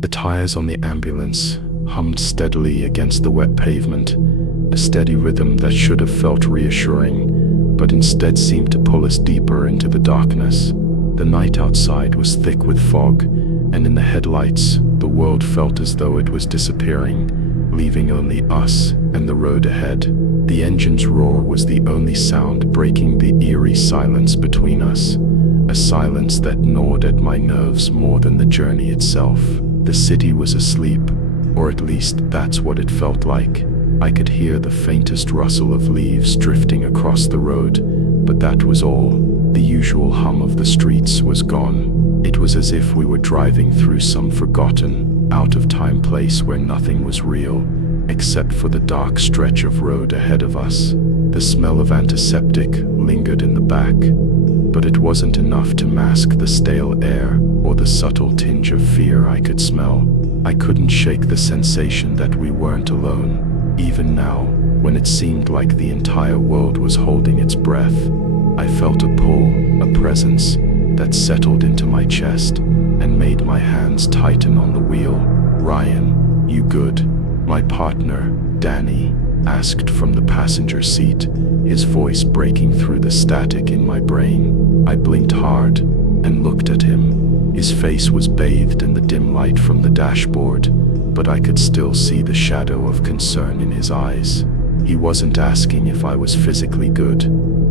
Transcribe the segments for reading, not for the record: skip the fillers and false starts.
The tires on the ambulance hummed steadily against the wet pavement, a steady rhythm that should have felt reassuring, but instead seemed to pull us deeper into the darkness. The night outside was thick with fog, and in the headlights, the world felt as though it was disappearing, leaving only us and the road ahead. The engine's roar was the only sound breaking the eerie silence between us, a silence that gnawed at my nerves more than the journey itself. The city was asleep, or at least that's what it felt like. I could hear the faintest rustle of leaves drifting across the road, but that was all. The usual hum of the streets was gone. It was as if we were driving through some forgotten, out-of-time place where nothing was real, except for the dark stretch of road ahead of us. The smell of antiseptic lingered in the back, but it wasn't enough to mask the stale air or the subtle tinge of fear I could smell. I couldn't shake the sensation that we weren't alone. Even now, when it seemed like the entire world was holding its breath, I felt a pull, a presence that settled into my chest and made my hands tighten on the wheel. "Ryan, you good?" my partner, Danny, asked from the passenger seat, his voice breaking through the static in my brain. I blinked hard and looked at him. His face was bathed in the dim light from the dashboard, but I could still see the shadow of concern in his eyes. He wasn't asking if I was physically good.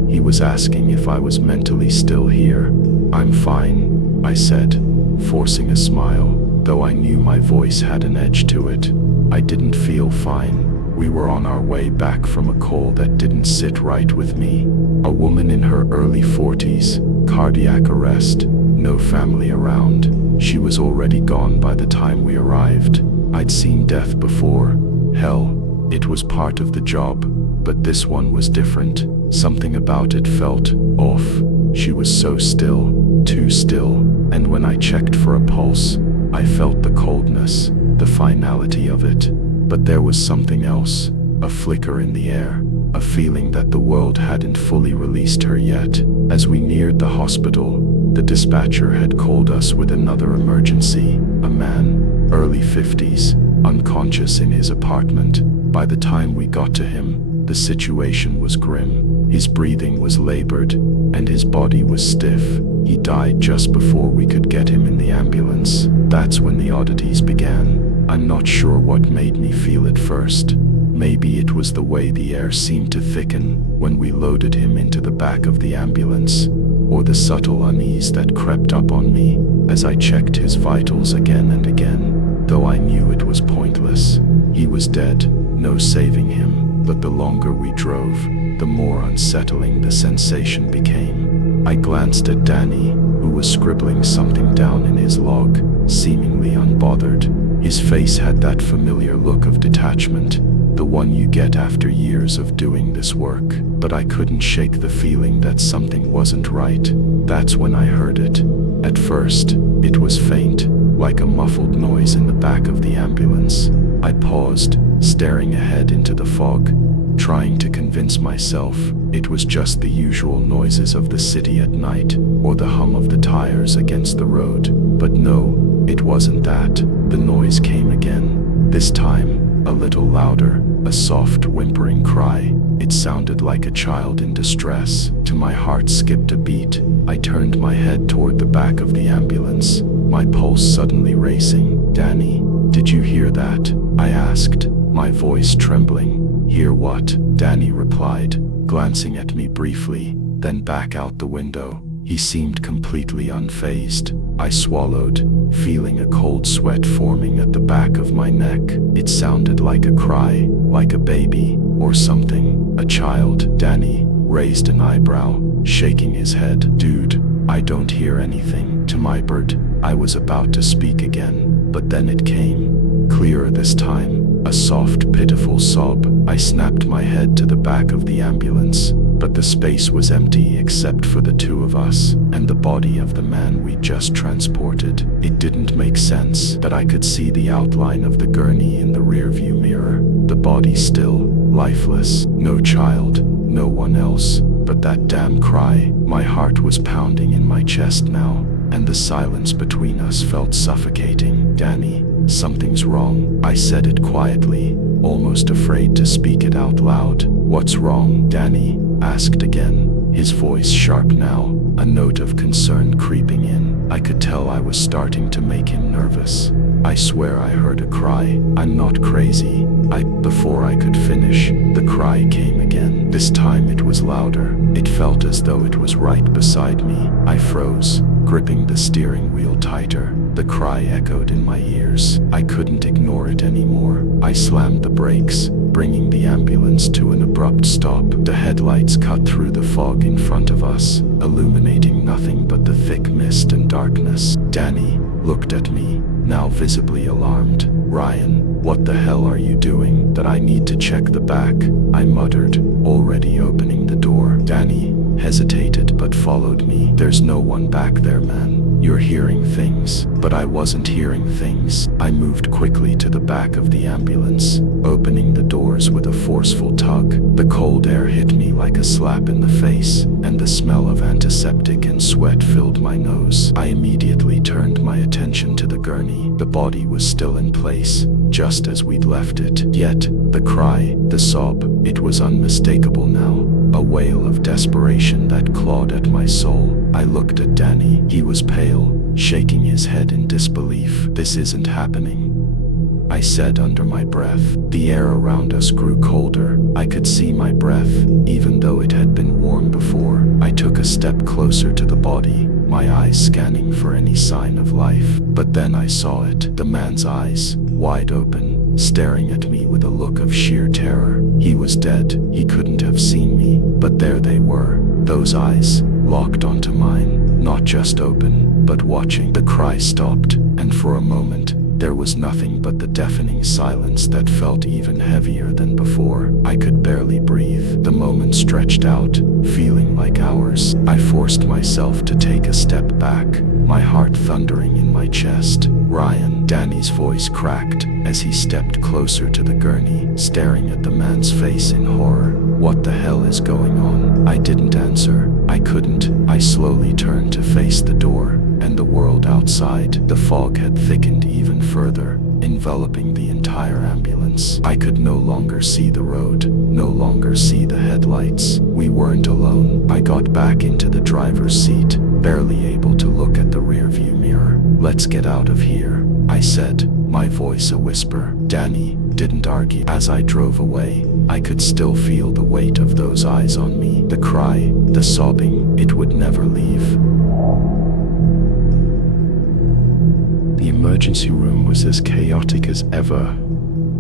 He was asking if I was mentally still here. "I'm fine," I said, forcing a smile, though I knew my voice had an edge to it. I didn't feel fine. We were on our way back from a call that didn't sit right with me. A woman in her early 40s, cardiac arrest, no family around. She was already gone by the time we arrived. I'd seen death before. Hell, it was part of the job, but this one was different. Something about it felt off. She was so still, too still, and when I checked for a pulse, I felt the coldness, the finality of it. But there was something else, a flicker in the air, a feeling that the world hadn't fully released her yet. As we neared the hospital, the dispatcher had called us with another emergency. A man, early 50s, unconscious in his apartment. By the time we got to him, the situation was grim. His breathing was labored, and his body was stiff. He died just before we could get him in the ambulance. That's when the oddities began. I'm not sure what made me feel at first. Maybe it was the way the air seemed to thicken when we loaded him into the back of the ambulance, or the subtle unease that crept up on me as I checked his vitals again and again, though I knew it was pointless. He was dead, no saving him, but the longer we drove, the more unsettling the sensation became. I glanced at Danny, who was scribbling something down in his log, seemingly unbothered. His face had that familiar look of detachment, the one you get after years of doing this work. But I couldn't shake the feeling that something wasn't right. That's when I heard it. At first, it was faint, like a muffled noise in the back of the ambulance. I paused, staring ahead into the fog, trying to convince myself it was just the usual noises of the city at night, or the hum of the tires against the road. But no, it wasn't that. The noise came again. This time, a little louder, a soft whimpering cry. It sounded like a child in distress. To my heart skipped a beat. I turned my head toward the back of the ambulance, my pulse suddenly racing. "Danny, did you hear that?" I asked, my voice trembling. "Hear what?" Danny replied, glancing at me briefly, then back out the window. He seemed completely unfazed. I swallowed, feeling a cold sweat forming at the back of my neck. It sounded like a cry, like a baby, or something. "A child." Danny raised an eyebrow, shaking his head. "Dude, I don't hear anything." To my bird, I was about to speak again, but then it came, clearer this time, a soft, pitiful sob. I snapped my head to the back of the ambulance, but the space was empty except for the two of us and the body of the man we just transported. It didn't make sense, but I could see the outline of the gurney in the rearview mirror. The body still, lifeless, no child, no one else, but that damn cry. My heart was pounding in my chest now, and the silence between us felt suffocating. "Danny, something's wrong," I said it quietly, almost afraid to speak it out loud. "What's wrong?" Danny asked again, his voice sharp now, a note of concern creeping in. I could tell I was starting to make him nervous. "I swear I heard a cry. I'm not crazy." Before I could finish, the cry came again. This time it was louder. It felt as though it was right beside me. I froze, gripping the steering wheel tighter. The cry echoed in my ears. I couldn't ignore it anymore. I slammed the brakes, bringing the ambulance to an abrupt stop. The headlights cut through the fog in front of us, illuminating nothing but the thick mist and darkness. Danny looked at me, now visibly alarmed. "Ryan, what the hell are you doing?" "That I need to check the back," I muttered, already opening the door. Danny hesitated but followed me. "There's no one back there, man. You're hearing things." But I wasn't hearing things. I moved quickly to the back of the ambulance, opening the doors with a forceful tug. The cold air hit me like a slap in the face, and the smell of antiseptic and sweat filled my nose. I immediately turned my attention to the gurney. The body was still in place, just as we'd left it. Yet, the cry, the sob, it was unmistakable now. A wail of desperation that clawed at my soul. I looked at Danny. He was pale, shaking his head in disbelief. "This isn't happening," I said under my breath. The air around us grew colder. I could see my breath, even though it had been warm before. I took a step closer to the body, my eyes scanning for any sign of life. But then I saw it. The man's eyes, wide open, staring at me with a look of sheer terror. He was dead. He couldn't have seen me, but there they were. Those eyes, locked onto mine, not just open, but watching. The cry stopped, and for a moment, there was nothing but the deafening silence that felt even heavier than before. I could barely breathe. The moment stretched out, feeling like hours. I forced myself to take a step back, my heart thundering in my chest. "Ryan," Danny's voice cracked as he stepped closer to the gurney, staring at the man's face in horror. "What the hell is going on?" I didn't answer. I couldn't. I slowly turned to face the door and the world outside. The fog had thickened even further, enveloping the entire ambulance. I could no longer see the road, no longer see the headlights. We weren't alone. I got back into the driver's seat, barely able to look at the rearview mirror. "Let's get out of here," I said, my voice a whisper. Danny didn't argue. As I drove away, I could still feel the weight of those eyes on me. The cry, the sobbing, it would never leave. The emergency room was as chaotic as ever.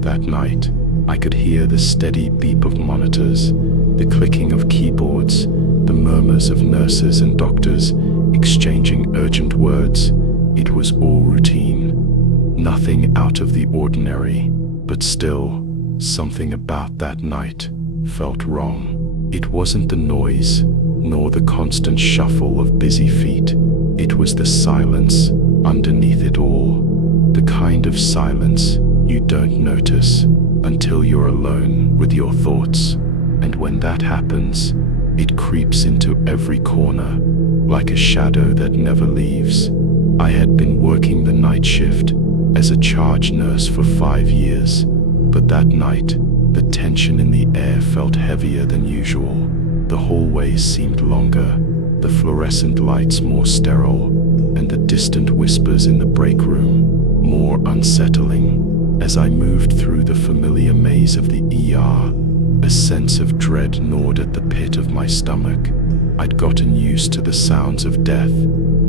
That night, I could hear the steady beep of monitors, the clicking of keyboards, the murmurs of nurses and doctors exchanging urgent words. It was all routine, nothing out of the ordinary, but still, something about that night felt wrong. It wasn't the noise, nor the constant shuffle of busy feet. It was the silence underneath it all. The kind of silence you don't notice until you're alone with your thoughts. And when that happens, it creeps into every corner, like a shadow that never leaves. I had been working the night shift as a charge nurse for 5 years, but that night, the tension in the air felt heavier than usual. The hallways seemed longer, the fluorescent lights more sterile, and the distant whispers in the break room more unsettling. As I moved through the familiar maze of the ER, a sense of dread gnawed at the pit of my stomach. I'd gotten used to the sounds of death,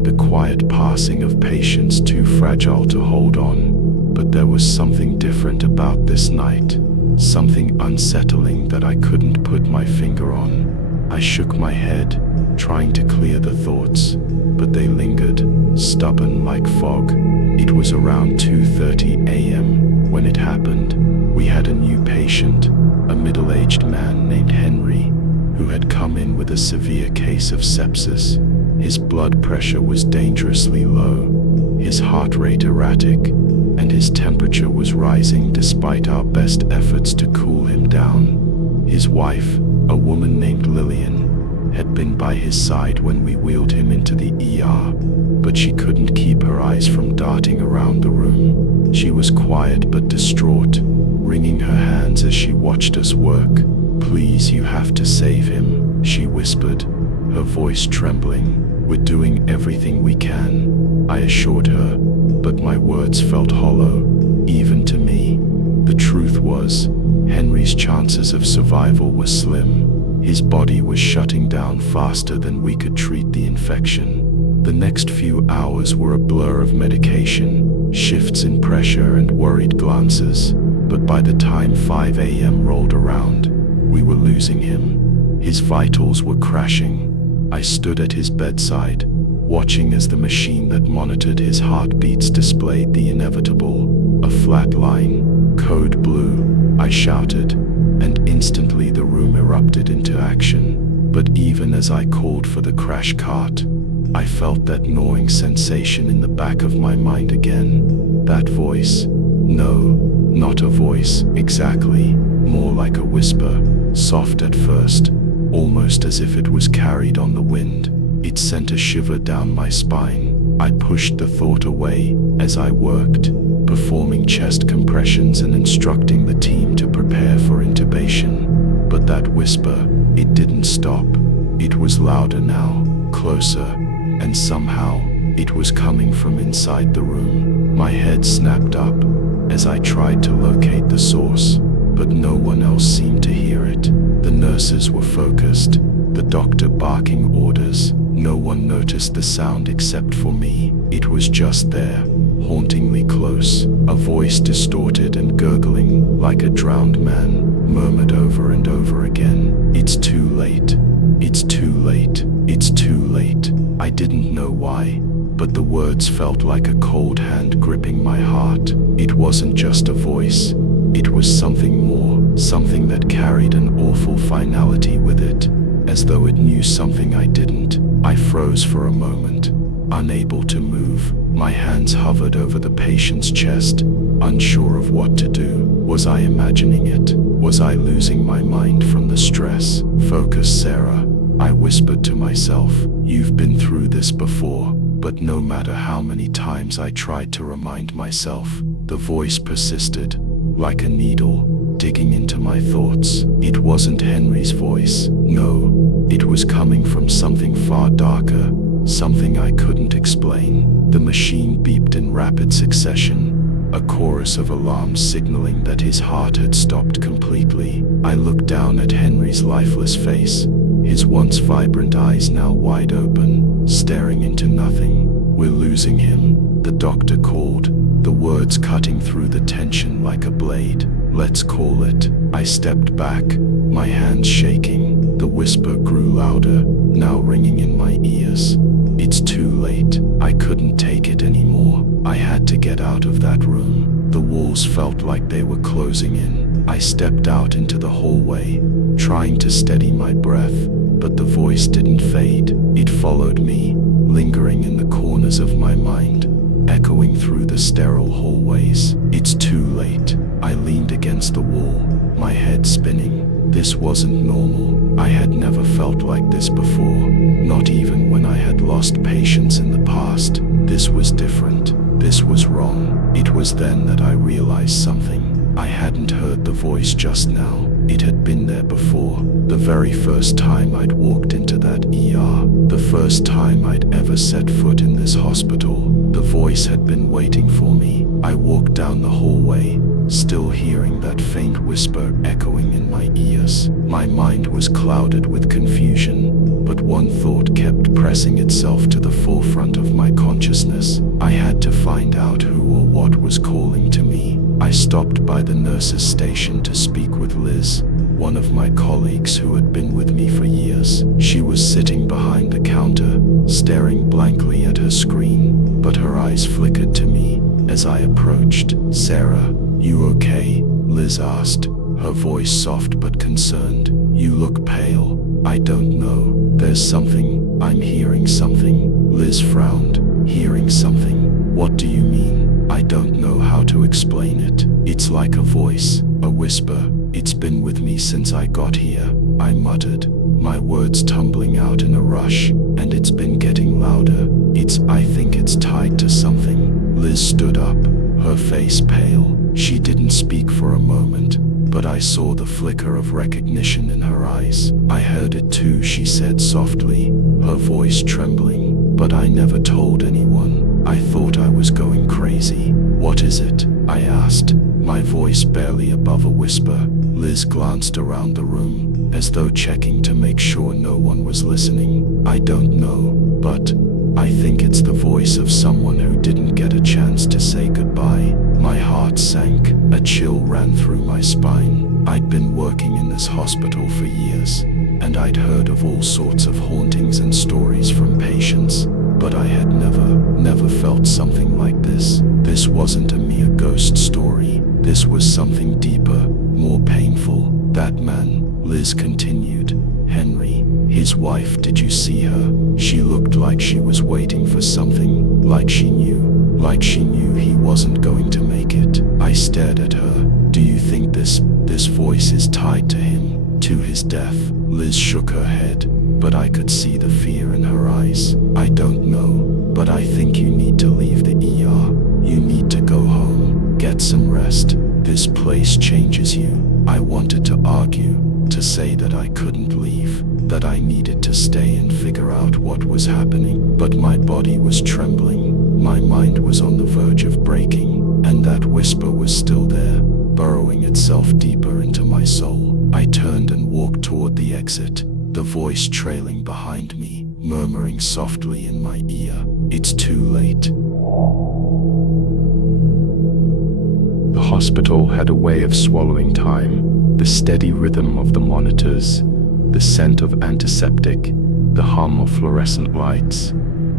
the quiet passing of patients too fragile to hold on. But there was something different about this night, something unsettling that I couldn't put my finger on. I shook my head, trying to clear the thoughts, but they lingered, stubborn like fog. It was around 2:30 a.m. when it happened. We had a new patient, a middle-aged man named Henry, who had come in with a severe case of sepsis. His blood pressure was dangerously low, his heart rate erratic, and his temperature was rising despite our best efforts to cool him down. His wife, a woman named Lillian, had been by his side when we wheeled him into the ER, but she couldn't keep her eyes from darting around the room. She was quiet but distraught, wringing her hands as she watched us work. "Please, you have to save him," she whispered, her voice trembling. "We're doing everything we can," I assured her, but my words felt hollow, even to me. The truth was, Henry's chances of survival were slim. His body was shutting down faster than we could treat the infection. The next few hours were a blur of medication, shifts in pressure and worried glances, but by the time 5 a.m. rolled around, we were losing him. His vitals were crashing. I stood at his bedside, watching as the machine that monitored his heartbeats displayed the inevitable, a flat line. "Code blue," I shouted, and instantly the room erupted into action. But even as I called for the crash cart, I felt that gnawing sensation in the back of my mind again. That voice. No, not a voice, exactly. More like a whisper, soft at first, almost as if it was carried on the wind. It sent a shiver down my spine. I pushed the thought away as I worked, performing chest compressions and instructing the team to prepare for intubation. But that whisper, it didn't stop. It was louder now, closer, and somehow, it was coming from inside the room. My head snapped up as I tried to locate the source, but no one else seemed to hear it. The nurses were focused, the doctor barking orders. No one noticed the sound except for me. It was just there, hauntingly close. A voice, distorted and gurgling like a drowned man, murmured over and over again, "It's too late. It's too late. It's too late." I didn't know why, but the words felt like a cold hand gripping my heart. It wasn't just a voice. It was something more, something that carried an awful finality with it, as though it knew something I didn't. I froze for a moment, unable to move. My hands hovered over the patient's chest, unsure of what to do. Was I imagining it? Was I losing my mind from the stress? "Focus, Sarah," I whispered to myself. "You've been through this before." But no matter how many times I tried to remind myself, the voice persisted, like a needle, digging into my thoughts. It wasn't Henry's voice. No, it was coming from something far darker, something I couldn't explain. The machine beeped in rapid succession, a chorus of alarms signaling that his heart had stopped completely. I looked down at Henry's lifeless face, his once vibrant eyes now wide open, staring into nothing. "We're losing him," the doctor called, the words cutting through the tension like a blade. "Let's call it." I stepped back, my hands shaking. The whisper grew louder, now ringing in my ears. "It's too late." I couldn't take it anymore. I had to get out of that room. The walls felt like they were closing in. I stepped out into the hallway, trying to steady my breath, but the voice didn't fade. It followed me, lingering in the corners of my mind, echoing through the sterile hallways. "It's too late." I leaned against the wall, my head spinning. This wasn't normal. I had never felt like this before, not even when I had lost patience in the past. This was different. This was wrong. It was then that I realized something. I hadn't heard the voice just now. It had been there before. The very first time I'd walked into that ER. The first time I'd ever set foot in this hospital. The voice had been waiting for me. I walked down the hallway, still hearing that faint whisper echoing in my ears. My mind was clouded with confusion, but one thought kept pressing itself to the forefront of my consciousness. I had to find out who or what was calling to me. I stopped by the nurse's station to speak with Liz, one of my colleagues who had been with me for years. She was sitting behind the counter, staring blankly at her screen, but her eyes flickered to me as I approached. "Sarah, you okay?" Liz asked, her voice soft but concerned. "You look pale." "I don't know. There's something. I'm hearing something." Liz frowned. "Hearing something? What do you mean?" "I don't know how to explain it. It's like a voice, a whisper. It's been with me since I got here. I muttered, my words tumbling out in a rush. And it's been getting louder. I think it's tied to something. Liz stood up, her face pale. She didn't speak for a moment, but I saw the flicker of recognition in her eyes. I heard it too, she said softly, her voice trembling. But I never told anyone. I thought I was going crazy. What is it? I asked, my voice barely above a whisper. Liz glanced around the room, as though checking to make sure no one was listening. I don't know, but I think it's the voice of someone who didn't get a chance to say goodbye. My heart sank, a chill ran through my spine. I'd been working in this hospital for years, and I'd heard of all sorts of hauntings and stories from patients, but I had never felt something like this. This wasn't a mere ghost story. This was something deeper, more painful. That man, Liz continued, Henry, his wife, did you see her? She looked like she was waiting for something, like she knew he wasn't going to make it. I stared at her. Do you think this voice is tied to him, to his death? Liz shook her head, but I could see the fear in her eyes. I don't know, but I think you need to leave the ER. You need to go home, get some rest. This place changes you. I wanted to argue, to say that I couldn't leave, that I needed to stay and figure out what was happening, but my body was trembling, my mind was on the verge of breaking, and that whisper was still there, burrowing itself deeper into my soul. I turned and walked toward the exit, the voice trailing behind me, murmuring softly in my ear, it's too late. The hospital had a way of swallowing time. The steady rhythm of the monitors, the scent of antiseptic, the hum of fluorescent lights.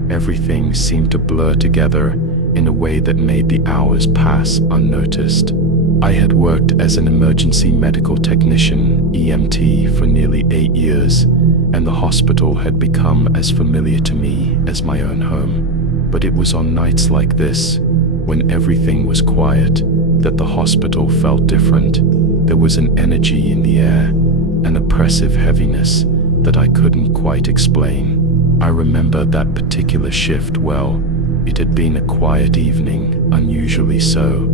Everything seemed to blur together in a way that made the hours pass unnoticed. I had worked as an emergency medical technician, EMT, for nearly 8 years, and the hospital had become as familiar to me as my own home. But it was on nights like this, when everything was quiet, that the hospital felt different. There was an energy in the air, an oppressive heaviness that I couldn't quite explain. I remember that particular shift well. It had been a quiet evening, unusually so,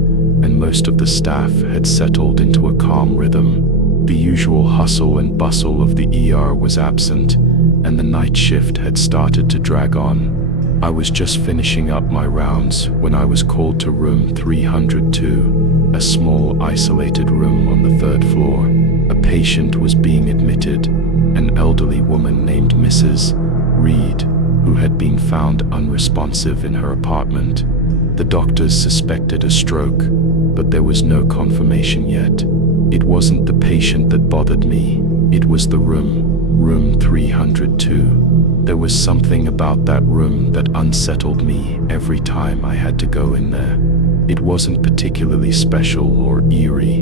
and most of the staff had settled into a calm rhythm. The usual hustle and bustle of the ER was absent, and the night shift had started to drag on. I was just finishing up my rounds when I was called to room 302, a small isolated room on the 3rd floor. A patient was being admitted, an elderly woman named Mrs. Reed, who had been found unresponsive in her apartment. The doctors suspected a stroke, but there was no confirmation yet. It wasn't the patient that bothered me, it was the room 302. There was something about that room that unsettled me every time I had to go in there. It wasn't particularly special or eerie,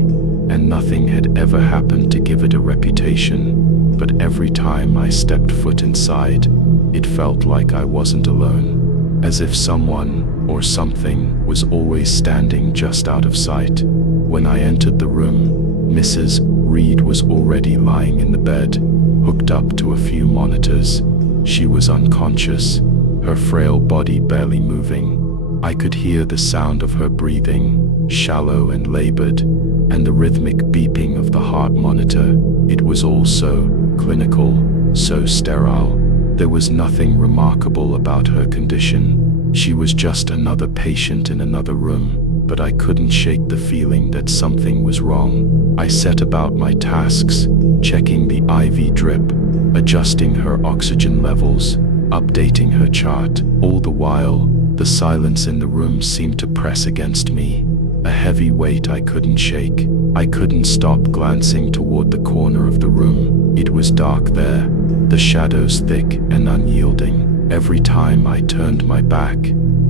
and nothing had ever happened to give it a reputation, but every time I stepped foot inside, it felt like I wasn't alone, as if someone or something was always standing just out of sight. When I entered the room, Mrs. Reed was already lying in the bed, hooked up to a few monitors. She was unconscious, her frail body barely moving. I could hear the sound of her breathing, shallow and labored, and the rhythmic beeping of the heart monitor. It was all so clinical, so sterile. There was nothing remarkable about her condition. She was just another patient in another room, but I couldn't shake the feeling that something was wrong. I set about my tasks, checking the IV drip, adjusting her oxygen levels, updating her chart. All the while, the silence in the room seemed to press against me, a heavy weight I couldn't shake. I couldn't stop glancing toward the corner of the room. It was dark there, the shadows thick and unyielding. Every time I turned my back,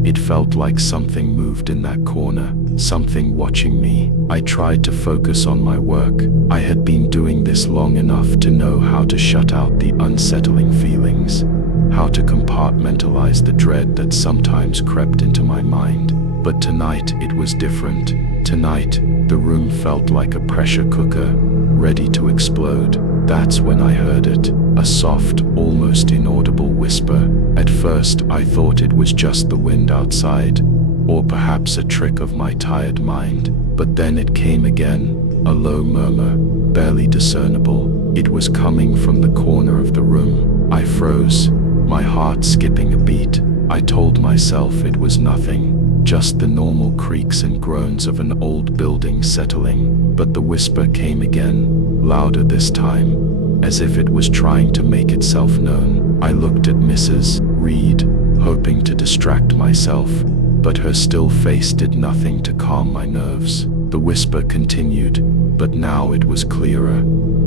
it felt like something moved in that corner, something watching me. I tried to focus on my work. I had been doing this long enough to know how to shut out the unsettling feelings, how to compartmentalize the dread that sometimes crept into my mind. But tonight it was different. Tonight, the room felt like a pressure cooker, ready to explode. That's when I heard it, a soft, almost inaudible whisper. At first, I thought it was just the wind outside, or perhaps a trick of my tired mind. But then it came again, a low murmur, barely discernible. It was coming from the corner of the room. I froze, my heart skipping a beat. I told myself it was nothing, just the normal creaks and groans of an old building settling. But the whisper came again, louder this time, as if it was trying to make itself known. I looked at Mrs. Reed, hoping to distract myself, but her still face did nothing to calm my nerves. The whisper continued, but now it was clearer,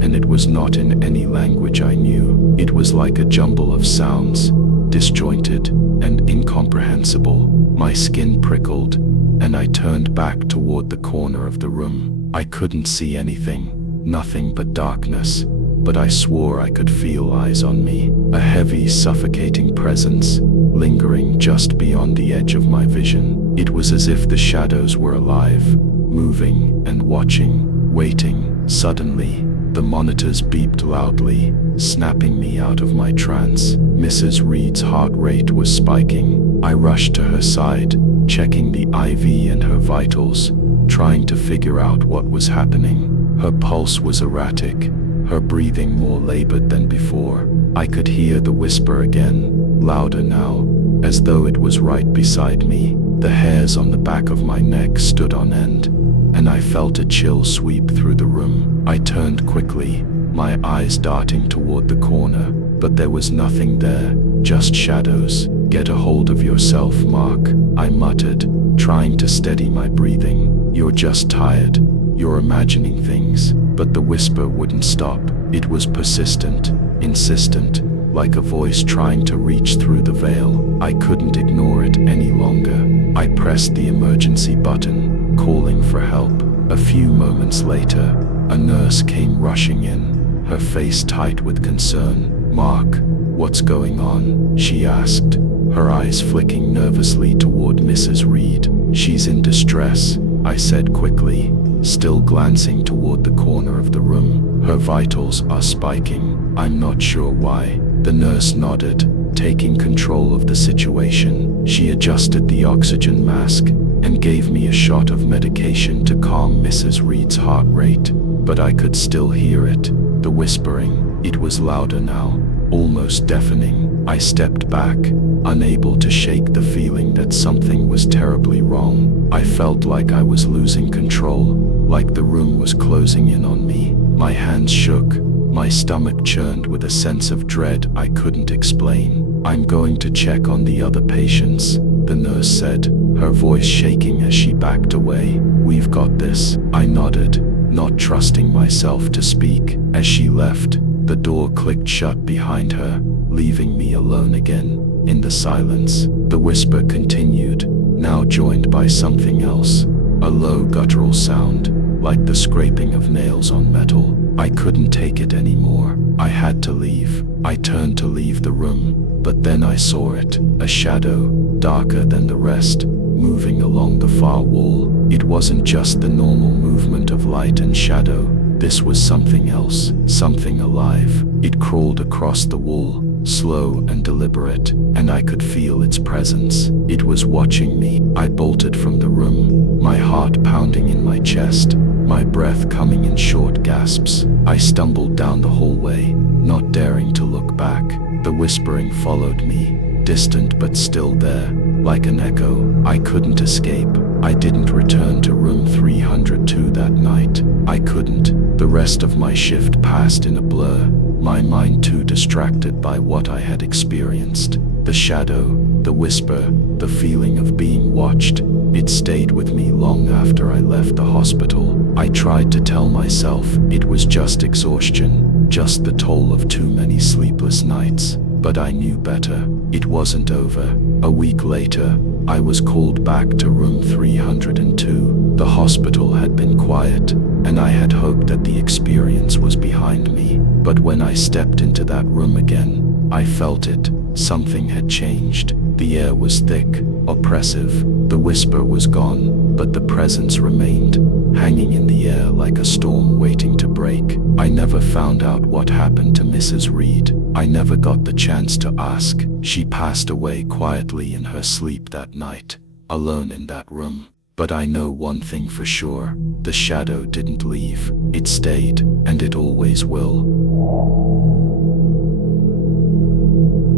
and it was not in any language I knew. It was like a jumble of sounds, disjointed and incomprehensible. My skin prickled, and I turned back toward the corner of the room. I couldn't see anything, nothing but darkness, but I swore I could feel eyes on me, a heavy, suffocating presence, lingering just beyond the edge of my vision. It was as if the shadows were alive, moving and watching, waiting. Suddenly, the monitors beeped loudly, snapping me out of my trance. Mrs. Reed's heart rate was spiking. I rushed to her side, checking the IV and her vitals, trying to figure out what was happening. Her pulse was erratic, her breathing more labored than before. I could hear the whisper again, louder now, as though it was right beside me. The hairs on the back of my neck stood on end, and I felt a chill sweep through the room. I turned quickly, my eyes darting toward the corner, but there was nothing there, just shadows. "Get a hold of yourself, Mark," I muttered, trying to steady my breathing. "You're just tired, you're imagining things." But the whisper wouldn't stop. It was persistent, insistent, like a voice trying to reach through the veil. I couldn't ignore it any longer. I pressed the emergency button, calling for help. A few moments later, a nurse came rushing in, her face tight with concern. "Mark, what's going on?" she asked, her eyes flicking nervously toward Mrs. Reed. "She's in distress," I said quickly, still glancing toward the corner of the room. "Her vitals are spiking. I'm not sure why." The nurse nodded, taking control of the situation. She adjusted the oxygen mask and gave me a shot of medication to calm Mrs. Reed's heart rate. But I could still hear it, the whispering. It was louder now, almost deafening. I stepped back, unable to shake the feeling that something was terribly wrong. I felt like I was losing control, like the room was closing in on me. My hands shook, my stomach churned with a sense of dread I couldn't explain. "I'm going to check on the other patients," the nurse said, her voice shaking as she backed away. "We've got this." I nodded, not trusting myself to speak. As she left, the door clicked shut behind her, leaving me alone again. In the silence, the whisper continued, now joined by something else, a low guttural sound, like the scraping of nails on metal. I couldn't take it anymore. I had to leave. I turned to leave the room, but then I saw it, a shadow, darker than the rest, moving along the far wall. It wasn't just the normal movement of light and shadow. This was something else, something alive. It crawled across the wall, slow and deliberate, and I could feel its presence. It was watching me. I bolted from the room, my heart pounding in my chest, my breath coming in short gasps. I stumbled down the hallway, not daring to look back. The whispering followed me, distant but still there, like an echo. I couldn't escape. I didn't return to room 302 that night. I couldn't. The rest of my shift passed in a blur, my mind too distracted by what I had experienced. The shadow, the whisper, the feeling of being watched, it stayed with me long after I left the hospital. I tried to tell myself it was just exhaustion, just the toll of too many sleepless nights. But I knew better. It wasn't over. A week later, I was called back to room 302. The hospital had been quiet, and I had hoped that the experience was behind me. But when I stepped into that room again, I felt it. Something had changed. The air was thick, oppressive. The whisper was gone, but the presence remained, hanging in the air like a storm waiting waiting to break. I never found out what happened to Mrs. Reed. I never got the chance to ask. She passed away quietly in her sleep that night, alone in that room. But I know one thing for sure. The shadow didn't leave. It stayed, and it always will.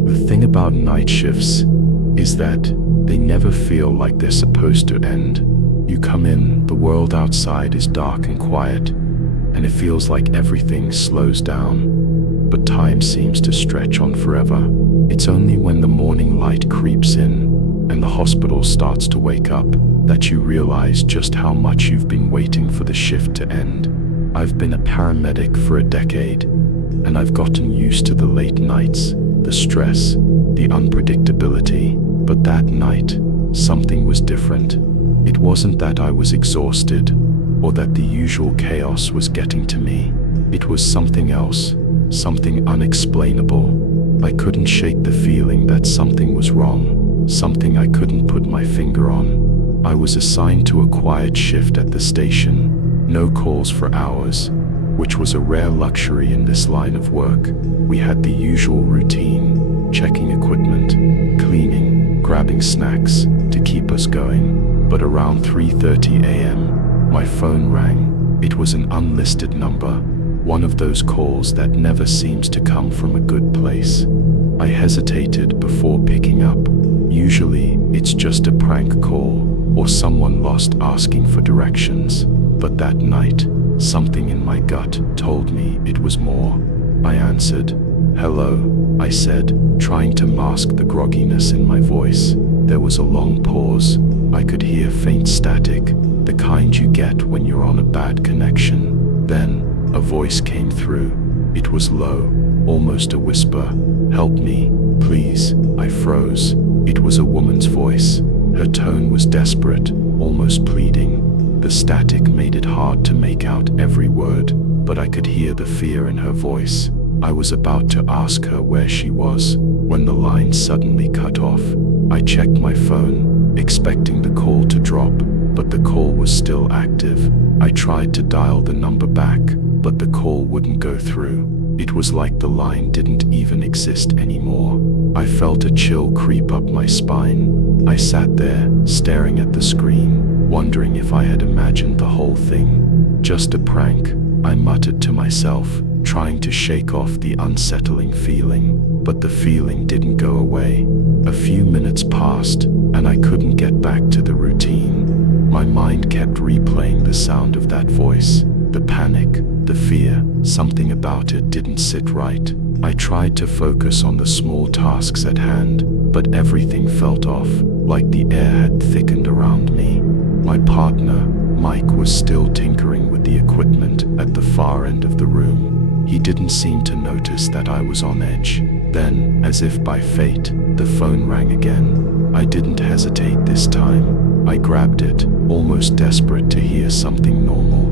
The thing about night shifts is that they never feel like they're supposed to end. You come in, the world outside is dark and quiet, and it feels like everything slows down. But time seems to stretch on forever. It's only when the morning light creeps in and the hospital starts to wake up that you realize just how much you've been waiting for the shift to end. I've been a paramedic for a decade, and I've gotten used to the late nights, the stress, the unpredictability. But that night, something was different. It wasn't that I was exhausted or that the usual chaos was getting to me. It was something else, something unexplainable. I couldn't shake the feeling that something was wrong, something I couldn't put my finger on. I was assigned to a quiet shift at the station, no calls for hours, which was a rare luxury in this line of work. We had the usual routine, checking equipment, cleaning, grabbing snacks to keep us going. But around 3:30 a.m., my phone rang. It was an unlisted number, one of those calls that never seems to come from a good place. I hesitated before picking up. Usually, it's just a prank call or someone lost asking for directions. But that night, something in my gut told me it was more. I answered. "Hello," I said, trying to mask the grogginess in my voice. There was a long pause. I could hear faint static, the kind you get when you're on a bad connection. Then, a voice came through. It was low, almost a whisper. "Help me, please." I froze. It was a woman's voice. Her tone was desperate, almost pleading. The static made it hard to make out every word, but I could hear the fear in her voice. I was about to ask her where she was, when the line suddenly cut off. I checked my phone, expecting the call to drop, but the call was still active. I tried to dial the number back, but the call wouldn't go through. It was like the line didn't even exist anymore. I felt a chill creep up my spine. I sat there, staring at the screen, wondering if I had imagined the whole thing. Just a prank, I muttered to myself, trying to shake off the unsettling feeling. But the feeling didn't go away. A few minutes passed, and I couldn't get back to the routine. My mind kept replaying the sound of that voice, the panic, the fear. Something about it didn't sit right. I tried to focus on the small tasks at hand, but everything felt off, like the air had thickened around me. My partner, Mike, was still tinkering with the equipment at the far end of the room. He didn't seem to notice that I was on edge. Then, as if by fate, the phone rang again. I didn't hesitate this time. I grabbed it, almost desperate to hear something normal.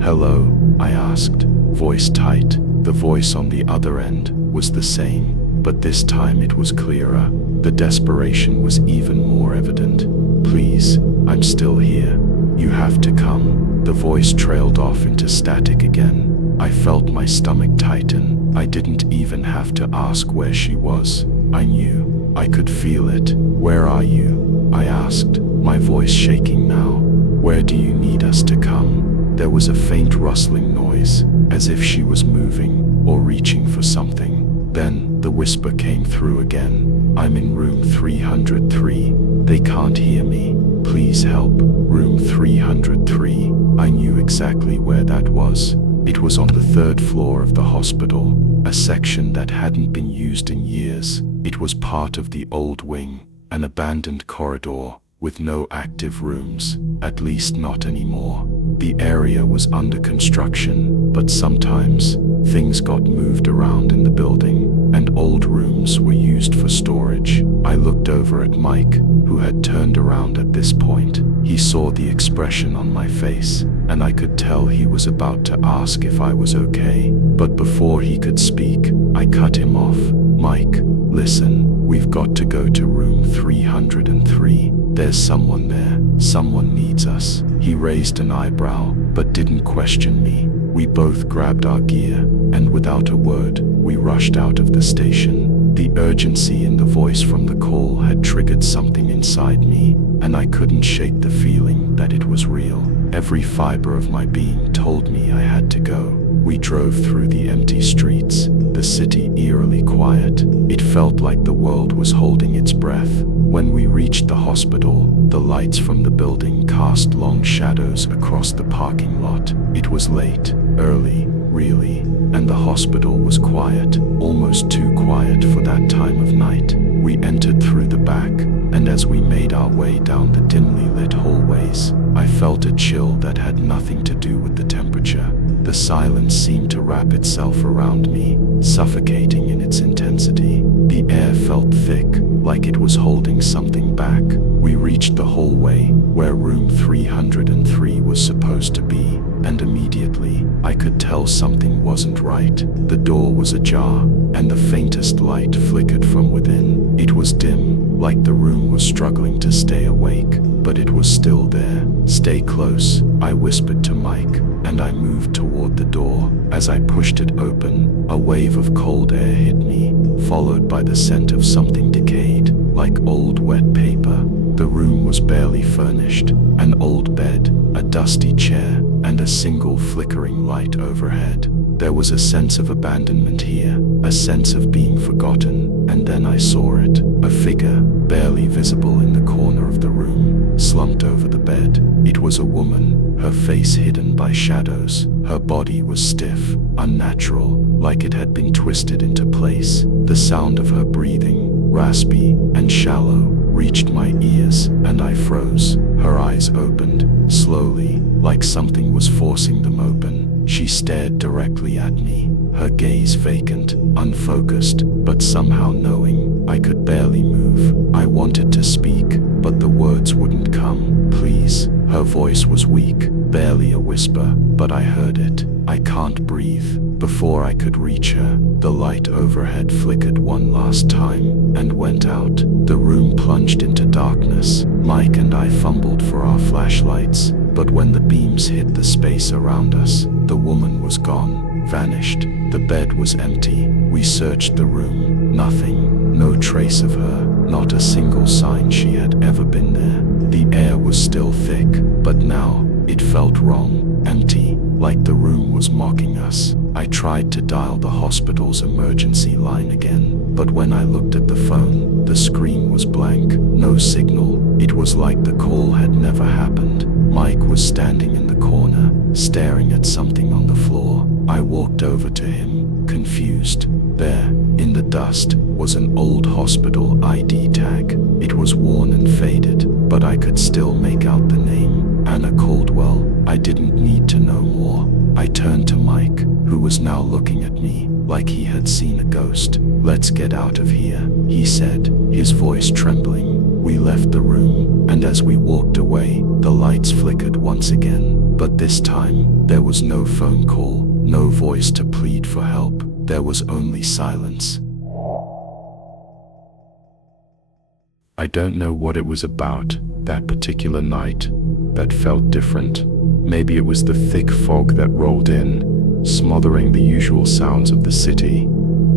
"Hello?" I asked, voice tight. The voice on the other end was the same, but this time it was clearer. The desperation was even more evident. "Please, I'm still here. You have to come." The voice trailed off into static again. I felt my stomach tighten. I didn't even have to ask where she was. I knew. I could feel it. "Where are you?" I asked, my voice shaking now. "Where do you need us to come?" There was a faint rustling noise, as if she was moving or reaching for something. Then the whisper came through again. "I'm in room 303. They can't hear me. Please help." Room 303. I knew exactly where that was. It was on the 3rd floor of the hospital, a section that hadn't been used in years. It was part of the old wing, an abandoned corridor with no active rooms, at least not anymore. The area was under construction, but sometimes things got moved around in the building, and old rooms were used for storage. I looked over at Mike, who had turned around at this point. He saw the expression on my face, and I could tell he was about to ask if I was okay. But before he could speak, I cut him off. "Mike, listen, "We've got to go to room 303. There's someone there. Someone needs us." He raised an eyebrow, but didn't question me. We both grabbed our gear, and without a word, we rushed out of the station. The urgency in the voice from the call had triggered something inside me, and I couldn't shake the feeling that it was real. Every fiber of my being told me I had to go. We drove through the empty streets, the city eerily quiet. It felt like the world was holding its breath. When we reached the hospital, the lights from the building cast long shadows across the parking lot. It was late, early, really, and the hospital was quiet, almost too quiet for that time of night. We entered through the back, and as we made our way down the dimly lit hallways, I felt a chill that had nothing to do with the temperature. The silence seemed to wrap itself around me, suffocating in its intensity. The air felt thick, like it was holding something back. We reached the hallway, where room 303 was supposed to be, and immediately, I could tell something wasn't right. The door was ajar, and the faintest light flickered from within. It was dim, like the room was struggling to stay awake, but it was still there. "Stay close," I whispered to Mike, and I moved toward the door. As I pushed it open, a wave of cold air hit me, followed by the scent of something decayed, like old wet paper. The room was barely furnished, an old bed, a dusty chair, and a single flickering light overhead. There was a sense of abandonment here, a sense of being forgotten, and then I saw it. A figure, barely visible in the corner of the room, slumped over the bed. It was a woman, her face hidden by shadows. Her body was stiff, unnatural, like it had been twisted into place. The sound of her breathing, raspy and shallow, reached my ears, and I froze. Her eyes opened, slowly, like something was forcing them open. She stared directly at me, her gaze vacant, unfocused, but somehow knowing. I could barely move. I wanted to speak, but the words wouldn't come. "Please." Her voice was weak, barely a whisper, but I heard it. "I can't breathe." Before I could reach her, the light overhead flickered one last time and went out. The room plunged into darkness. Mike and I fumbled for our flashlights, but when the beams hit the space around us, the woman was gone, vanished. The bed was empty. We searched the room. Nothing. No trace of her. Not a single sign she had ever been there. The air was still thick, but now it felt wrong, empty, like the room was mocking us. I tried to dial the hospital's emergency line again, but when I looked at the phone, the screen was blank, no signal. It was like the call had never happened. Mike was standing in the corner, staring at something on the floor. I walked over to him, confused. There, in the dust, was an old hospital ID tag. It was worn and faded, but I could still make out the name, Anna Caldwell. I didn't need to know more. I turned to Mike, who was now looking at me like he had seen a ghost. "Let's get out of here," he said, his voice trembling. We left the room, and as we walked away, the lights flickered once again. But this time, there was no phone call, no voice to plead for help. There was only silence. I don't know what it was about that particular night that felt different. Maybe it was the thick fog that rolled in, smothering the usual sounds of the city,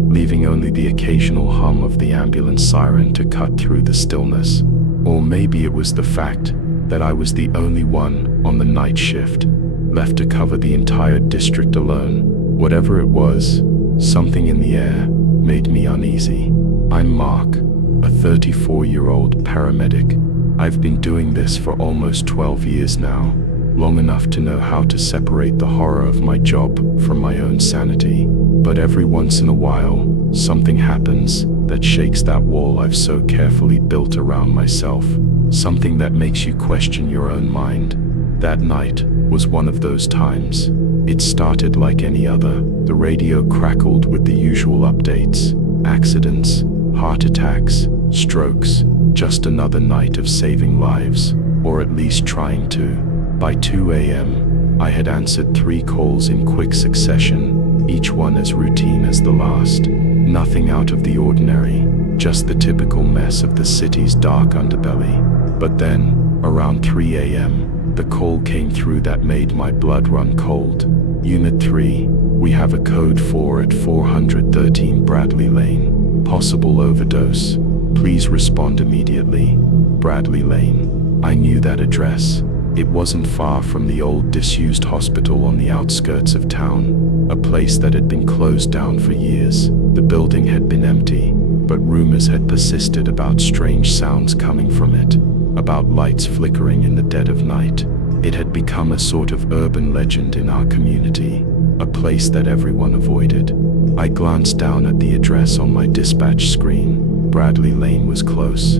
leaving only the occasional hum of the ambulance siren to cut through the stillness. Or maybe it was the fact that I was the only one on the night shift, left to cover the entire district alone. Whatever it was, something in the air made me uneasy. I'm Mark, a 34-year-old paramedic. I've been doing this for almost 12 years now, long enough to know how to separate the horror of my job from my own sanity. But every once in a while, something happens that shakes that wall I've so carefully built around myself. Something that makes you question your own mind. That night was one of those times. It started like any other. The radio crackled with the usual updates. Accidents, heart attacks, strokes. Just another night of saving lives, or at least trying to. By 2 a.m., I had answered 3 calls in quick succession, each one as routine as the last. Nothing out of the ordinary, just the typical mess of the city's dark underbelly. But then, around 3 a.m., the call came through that made my blood run cold. Unit 3, we have a code 4 at 413 Bradley Lane. Possible overdose. Please respond immediately. Bradley Lane. I knew that address. It wasn't far from the old disused hospital on the outskirts of town, a place that had been closed down for years. The building had been empty, but rumors had persisted about strange sounds coming from it, about lights flickering in the dead of night. It had become a sort of urban legend in our community, a place that everyone avoided. I glanced down at the address on my dispatch screen. Bradley Lane was close.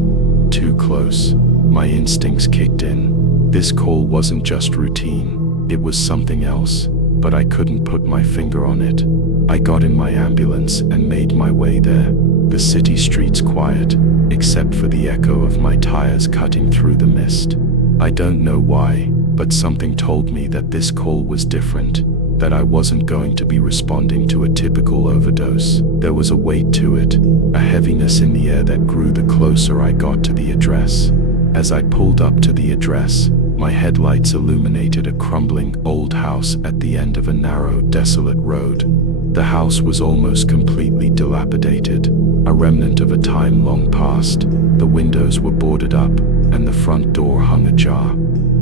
Too close. My instincts kicked in. This call wasn't just routine, it was something else, but I couldn't put my finger on it. I got in my ambulance and made my way there. The city streets quiet, except for the echo of my tires cutting through the mist. I don't know why, but something told me that this call was different, that I wasn't going to be responding to a typical overdose. There was a weight to it, a heaviness in the air that grew the closer I got to the address. As I pulled up to the address, my headlights illuminated a crumbling old house at the end of a narrow, desolate road. The house was almost completely dilapidated, a remnant of a time long past. The windows were boarded up, and the front door hung ajar.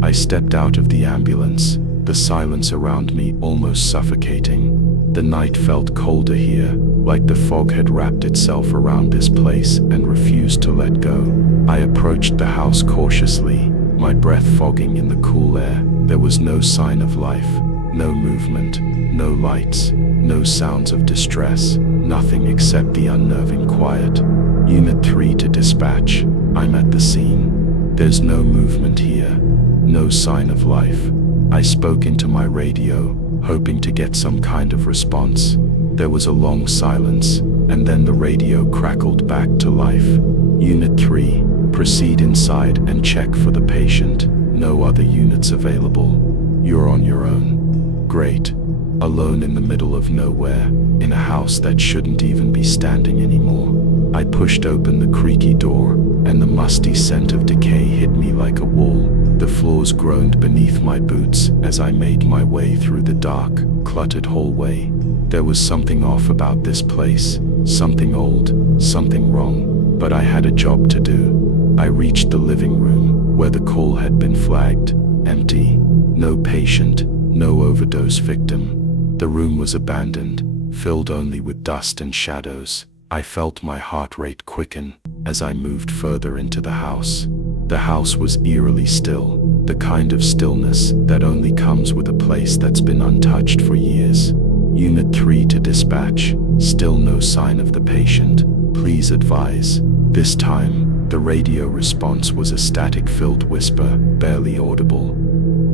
I stepped out of the ambulance, the silence around me almost suffocating. The night felt colder here, like the fog had wrapped itself around this place and refused to let go. I approached the house cautiously, my breath fogging in the cool air. There was no sign of life, no movement, no lights, no sounds of distress, nothing except the unnerving quiet. Unit 3 to dispatch. I'm at the scene. There's no movement here, no sign of life. I spoke into my radio, hoping to get some kind of response. There was a long silence, and then the radio crackled back to life. Unit 3, proceed inside and check for the patient. No other units available. You're on your own. Great. Alone in the middle of nowhere, in a house that shouldn't even be standing anymore. I pushed open the creaky door, and the musty scent of decay hit me like a wall. The floors groaned beneath my boots as I made my way through the dark, cluttered hallway. There was something off about this place, something old, something wrong, but I had a job to do. I reached the living room, where the call had been flagged. Empty. No patient, no overdose victim. The room was abandoned, filled only with dust and shadows. I felt my heart rate quicken as I moved further into the house. The house was eerily still, the kind of stillness that only comes with a place that's been untouched for years. Unit 3 to dispatch. Still no sign of the patient. Please advise. This time, the radio response was a static-filled whisper, barely audible.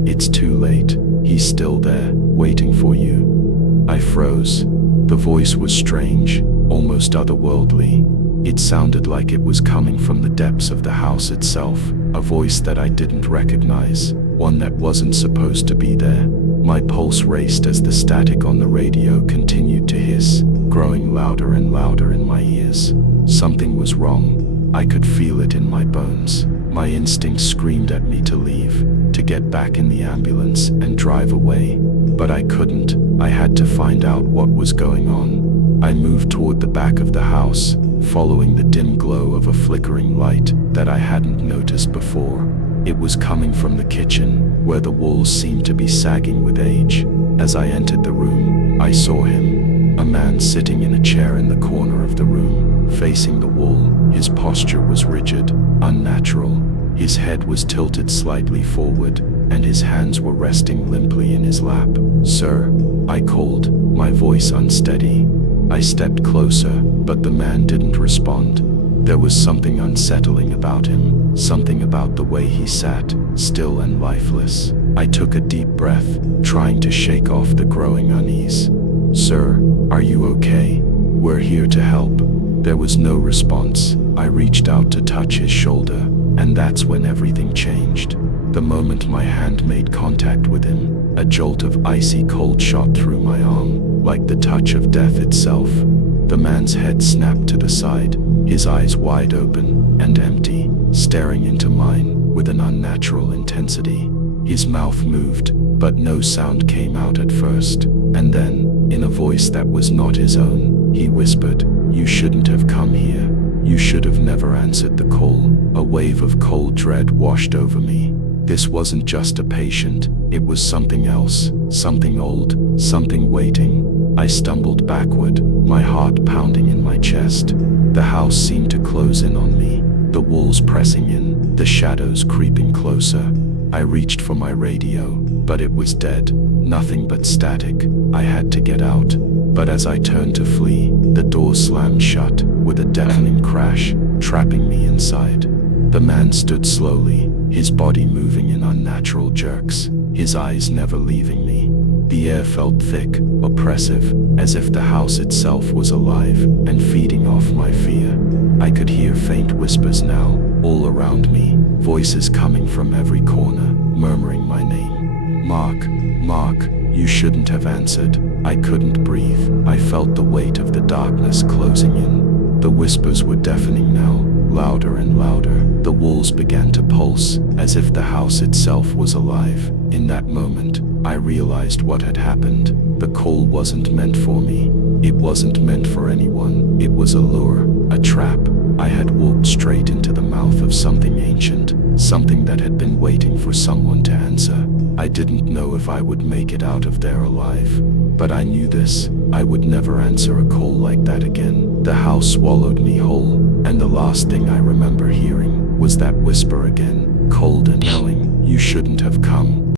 It's too late. He's still there, waiting for you. I froze. The voice was strange, almost otherworldly. It sounded like it was coming from the depths of the house itself, a voice that I didn't recognize, one that wasn't supposed to be there. My pulse raced as the static on the radio continued to hiss, growing louder and louder in my ears. Something was wrong. I could feel it in my bones. My instincts screamed at me to leave, to get back in the ambulance and drive away. But I couldn't. I had to find out what was going on. I moved toward the back of the house, following the dim glow of a flickering light that I hadn't noticed before. It was coming from the kitchen, where the walls seemed to be sagging with age. As I entered the room, I saw him, a man sitting in a chair in the corner of the room, facing the wall. His posture was rigid, unnatural. His head was tilted slightly forward, and his hands were resting limply in his lap. "Sir," I called, my voice unsteady. I stepped closer, but the man didn't respond. There was something unsettling about him, something about the way he sat, still and lifeless. I took a deep breath, trying to shake off the growing unease. "Sir, are you okay? We're here to help." There was no response. I reached out to touch his shoulder, and that's when everything changed. The moment my hand made contact with him, a jolt of icy cold shot through my arm, like the touch of death itself. The man's head snapped to the side, his eyes wide open and empty, staring into mine with an unnatural intensity. His mouth moved, but no sound came out at first, and then, in a voice that was not his own, he whispered, "You shouldn't have come here. You should have never answered the call." A wave of cold dread washed over me. This wasn't just a patient, it was something else, something old, something waiting. I stumbled backward, my heart pounding in my chest. The house seemed to close in on me, the walls pressing in, the shadows creeping closer. I reached for my radio, but it was dead, nothing but static. I had to get out, but as I turned to flee, the door slammed shut with a deafening crash, trapping me inside. The man stood slowly, his body moving in unnatural jerks, his eyes never leaving me. The air felt thick, oppressive, as if the house itself was alive and feeding off my fear. I could hear faint whispers now, all around me, voices coming from every corner, murmuring my name. "Mark, Mark, you shouldn't have answered." I couldn't breathe. I felt the weight of the darkness closing in. The whispers were deafening now, louder and louder. The walls began to pulse, as if the house itself was alive. In that moment, I realized what had happened. The call wasn't meant for me. It wasn't meant for anyone. It was a lure, a trap. I had walked straight into the mouth of something ancient, something that had been waiting for someone to answer. I didn't know if I would make it out of there alive, but I knew this: I would never answer a call like that again. The house swallowed me whole, and the last thing I remember hearing was that whisper again, cold and yelling, "You shouldn't have come."